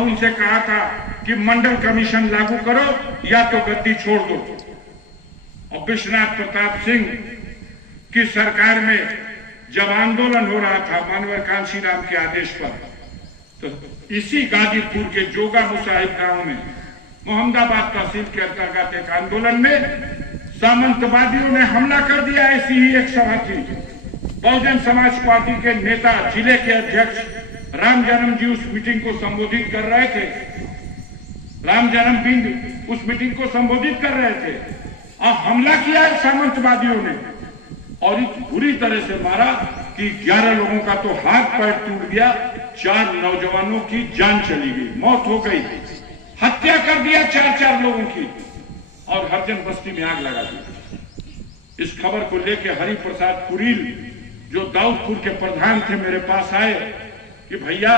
और उनसे कहा था कि मंडल कमीशन लागू करो या तो गद्दी छोड़ दो। और विश्वनाथ प्रताप सिंह की सरकार में जब आंदोलन हो रहा था माननीय कांशी राम के आदेश पर, तो इसी गाजीपुर के जोगा मुसाहिब गांव में मोहम्मदाबाद तहसील के अंतर्गत एक आंदोलन में सामंतवादियों ने हमला कर दिया। ऐसी ही एक सभा थी। बहुजन समाज पार्टी के नेता, जिले के अध्यक्ष राम जन्म जी उस मीटिंग को संबोधित कर रहे थे। राम जन्म बिंद उस मीटिंग को संबोधित कर रहे थे और हमला किया सामंतवादियों ने और इस बुरी तरह से मारा कि 11 लोगों का तो हाथ पैर टूट गया, 4 नौजवानों की जान चली गई, मौत हो गई। हत्या कर दिया 4 लोगों की और हरजन बस्ती में आग लगा दी। इस खबर को लेकर हरि प्रसाद कुरील जो दाऊदपुर के प्रधान थे मेरे पास आए कि भैया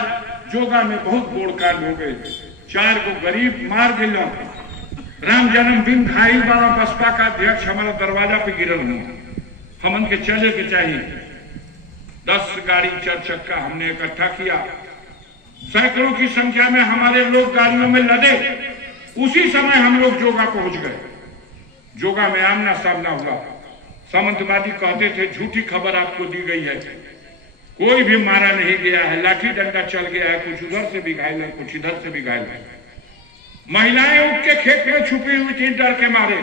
जोगा में बहुत बोड़कांड हो गए, 4 को गरीब मार दिला। राम जन्म बिन घायल बाबा बसपा का अध्यक्ष हमारा दरवाजा पे गिरल हुआ। हमन के चले के चाहिए। 10 गाड़ी 4 चक्का हमने इकट्ठा किया, सैकड़ों की संख्या में हमारे लोग गाड़ियों में लदे। उसी समय हम लोग जोगा पहुंच गए। जोगा में आमना सामना हुआ। सामंतवादी कहते थे झूठी खबर आपको दी गई है, कोई भी मारा नहीं गया है, लाठी डंडा चल गया है, कुछ उधर से भी घायल है, कुछ इधर से भी घायल है। महिलाएं उठ के खेत में छुपी हुई थी डर के मारे।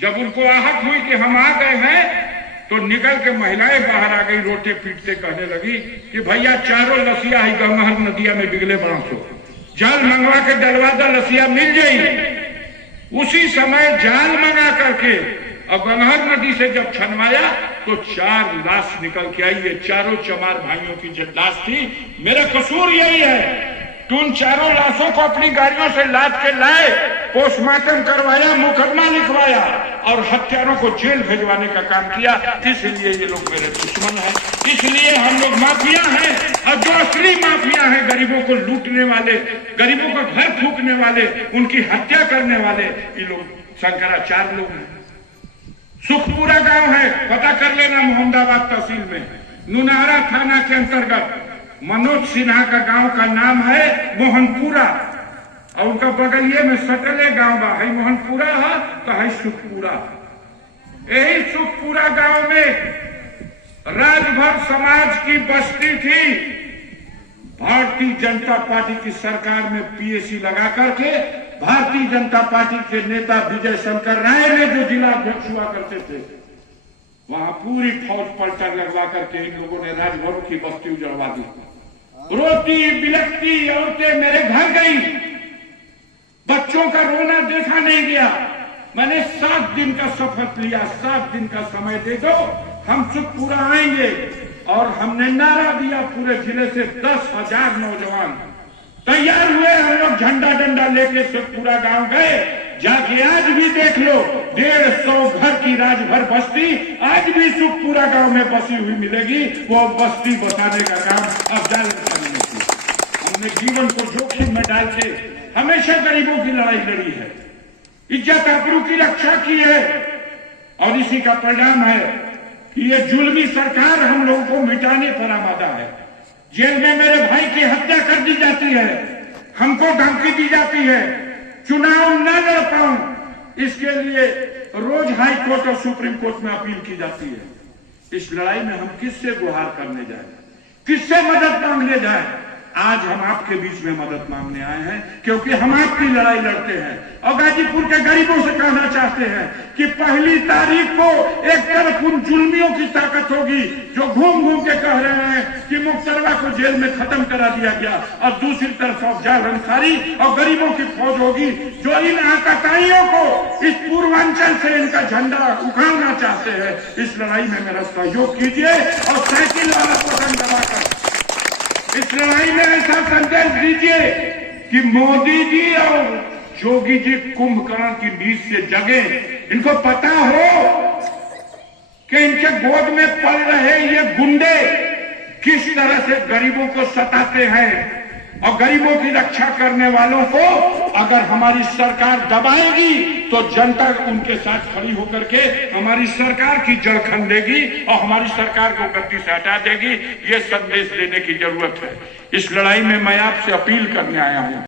जब उनको आहत हुई कि हम आ गए हैं तो निकल के महिलाएं बाहर आ गई, रोटे पीटते कहने लगी कि भैया 4 लसिया ही गंगहर नदिया में बिगले बरसो, जाल मंगवा के डलवा दा, लसिया मिल जाई। उसी समय जाल मंगा करके और गंगहर नदी से जब छनवाया तो 4 लाश निकल के आई। ये 4 चमार भाइयों की जो लाश थी। मेरा कसूर यही है कि उन 4 लाशों को अपनी गाड़ियों से लाद के लाए, पोस्टमार्टम करवाया, मुकदमा लिखवाया और हत्यारों को जेल भेजवाने का काम किया। इसलिए ये लोग मेरे दुश्मन हैं, इसलिए हम लोग माफिया हैं। और जो असली माफिया हैं, गरीबों को लूटने वाले, गरीबों को घर फूकने वाले, उनकी हत्या करने वाले, ये लोग शंकराचार्य लोग हैं। सुखपुरा गांव है, पता कर लेना, मोहम्मदाबाद तहसील में नुनारा थाना के अंतर्गत मनोज सिन्हा का गांव का नाम है मोहनपुरा और उनका बगलिए में सटले गांव बा है मोहनपुरा है तो है सुखपुरा। यही सुखपुरा गांव में राजभर समाज की बस्ती थी। भारतीय जनता पार्टी की सरकार में पीएसी लगा करके भारतीय जनता पार्टी के नेता विजय शंकर राय ने जो जिला अध्यक्ष हुआ करते थे, वहां पूरी फौज पलटा लगवा करके इन लोगों ने राजभर की बस्ती उजड़वा दी। रोती बिलखती औरतें मेरे घर गई, बच्चों का रोना देखा नहीं गया। मैंने 7 दिन का शपथ लिया, 7 दिन का समय दे दो, हम सुखपुरा आएंगे। और हमने नारा दिया, पूरे जिले से 10,000 नौजवान तैयार हुए। हम लोग झंडा डंडा लेके सुखपुरा गांव गए। जाके आज भी देख लो, 150 घर की राजभर बस्ती आज भी सुखपुरा गांव में बसी हुई मिलेगी। वो बस्ती बसाने का काम अफजल करने की हमने जीवन को जोखिम में डाल के हमेशा गरीबों की लड़ाई लड़ी है, इज्जत आबरू की रक्षा की है। और इसी का परिणाम है कि ये जुल्मी सरकार हम लोगों को मिटाने पर आमादा है। जेल में मेरे भाई की हत्या कर दी जाती है, हमको धमकी दी जाती है, चुनाव न लड़ पाऊं इसके लिए रोज हाई कोर्ट और सुप्रीम कोर्ट में अपील की जाती है। इस लड़ाई में हम किससे गुहार करने जाए, किससे मदद मांगने जाए? आज हम आपके बीच में मदद मांगने आए हैं क्योंकि हम आपकी लड़ाई लड़ते हैं और गाजीपुर के गरीबों से कहना चाहते हैं कि 1 तारीख को एक तरफ उन जुल्मियों की ताकत होगी जो घूम घूम के कह रहे हैं कि मुख्तरवा को जेल में खत्म करा दिया गया, और दूसरी तरफ अफजल अंसारी और गरीबों की फौज होगी जो इन आतताइयों को इस पूर्वांचल से इनका झंडा उखाड़ना चाहते हैं। इस लड़ाई में मेरा सहयोग कीजिए और साइकिल वाला बटन दबाकर इस लड़ाई में ऐसा संदेश दीजिए कि मोदी जी और योगी जी कुंभकर्ण की नींद से जगे। इनको पता हो कि इनके गोद में पल रहे ये गुंडे किस तरह से गरीबों को सताते हैं और गरीबों की रक्षा करने वालों को अगर हमारी सरकार दबाएगी तो जनता उनके साथ खड़ी होकर के हमारी सरकार की जड़ खंदेगी और हमारी सरकार को गद्दी से हटा देगी। ये संदेश देने की जरूरत है। इस लड़ाई में मैं आपसे अपील करने आया हूं।